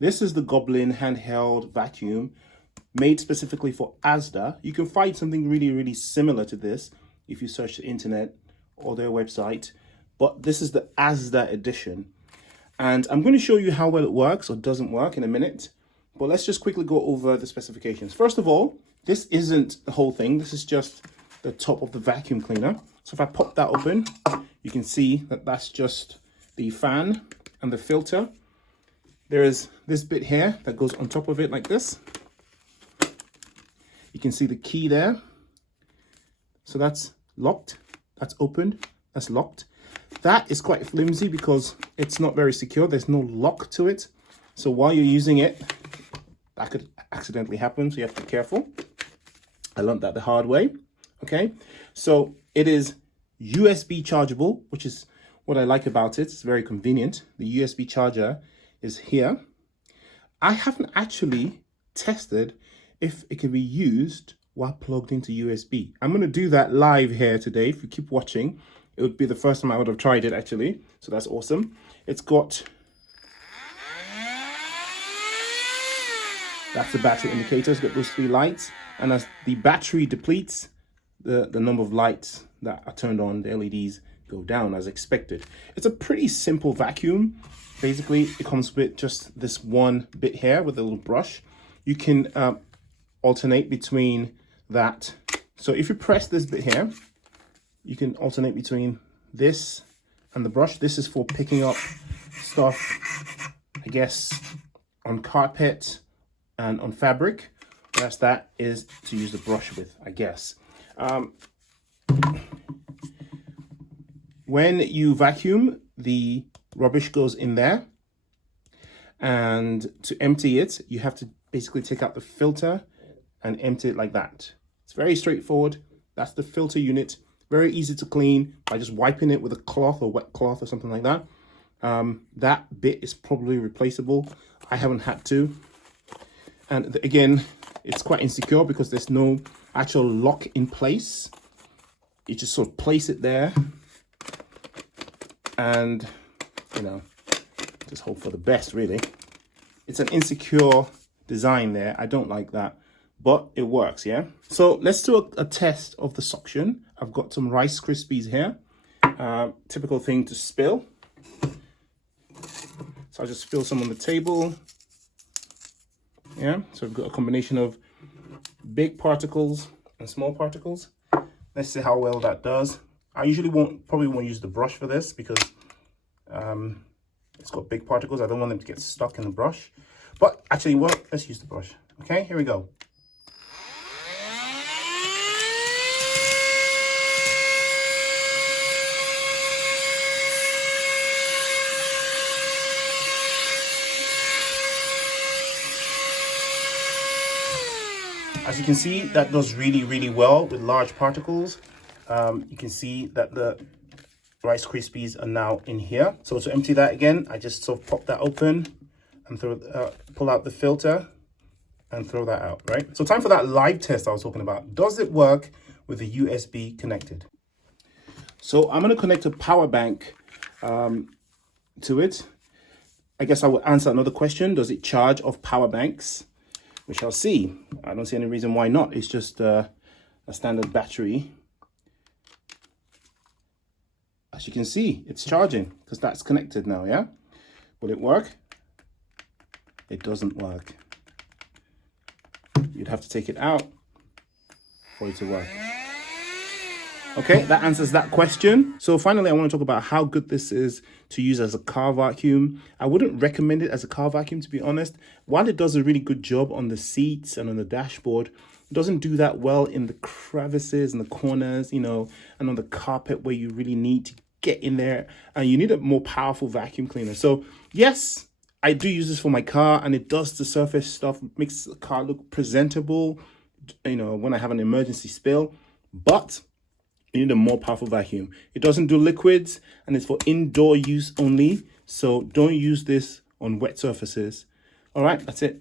This is the Goblin handheld vacuum made specifically for Asda. You can find something really similar to this if you search the internet or their website, but this is the Asda edition. And I'm going to show you how well it works or doesn't work in a minute, but let's just quickly go over the specifications. First of all, this isn't the whole thing. This is just the top of the vacuum cleaner. So if I pop that open, you can see that that's just the fan and the filter. There is this bit here that goes on top of it like this. You can see the key there. So that's locked, that's opened, that's locked. That is quite flimsy because it's not very secure. There's no lock to it. So while you're using it, that could accidentally happen. So you have to be careful. I learned that the hard way. Okay, so it is USB chargeable, which is what I like about it. It's very convenient. The USB charger is here. I haven't actually tested if it can be used while plugged into USB. I'm going to do that live here today. If you keep watching, it would be the first time I would have tried it actually. So that's awesome. It's got, that's the battery indicator. It's got those 3 lights. And as the battery depletes, the number of lights that are turned on, the LEDs, go down as expected. It's a pretty simple vacuum. Basically, it comes with just this one bit here with a little brush. You can alternate between that. So if you press this bit here, you can alternate between this and the brush. This is for picking up stuff, I guess, on carpet and on fabric. Whereas that is to use the brush with, I guess. When you vacuum, the rubbish goes in there, and to empty it, you have to basically take out the filter and empty it like that. It's very straightforward. That's the filter unit. Very easy to clean by just wiping it with a cloth or wet cloth or something like that. That bit is probably replaceable. I haven't had to. And again, it's quite insecure because there's no actual lock in place. You just sort of place it there and, you know, just hope for the best, really. It's an insecure design there. I don't like that, but it works, yeah? So let's do a test of the suction. I've got some Rice Krispies here. Typical thing to spill. So I'll just spill some on the table. Yeah, so I've got a combination of big particles and small particles. Let's see how well that does. I usually probably won't use the brush for this because it's got big particles. I don't want them to get stuck in the brush. But actually, well, let's use the brush. Okay, here we go. As you can see, that does really well with large particles. You can see that the Rice Krispies are now in here. So to empty that again, I just sort of pop that open and pull out the filter and throw that out, right? So time for that live test I was talking about. Does it work with the USB connected? So I'm going to connect a power bank to it. I guess I will answer another question. Does it charge off power banks? We shall see. I don't see any reason why not. It's just a standard battery. As you can see, it's charging because that's connected now, yeah? Will it work? It doesn't work. You'd have to take it out for it to work. Okay, that answers that question. So finally, I want to talk about how good this is to use as a car vacuum. I wouldn't recommend it as a car vacuum, to be honest. While it does a really good job on the seats and on the dashboard, it doesn't do that well in the crevices and the corners, you know, and on the carpet where you really need to get in there and you need a more powerful vacuum cleaner. So yes, I do use this for my car and it does the surface stuff, makes the car look presentable, you know, when I have an emergency spill, but you need a more powerful vacuum. It doesn't do liquids and it's for indoor use only. So don't use this on wet surfaces. All right, that's it.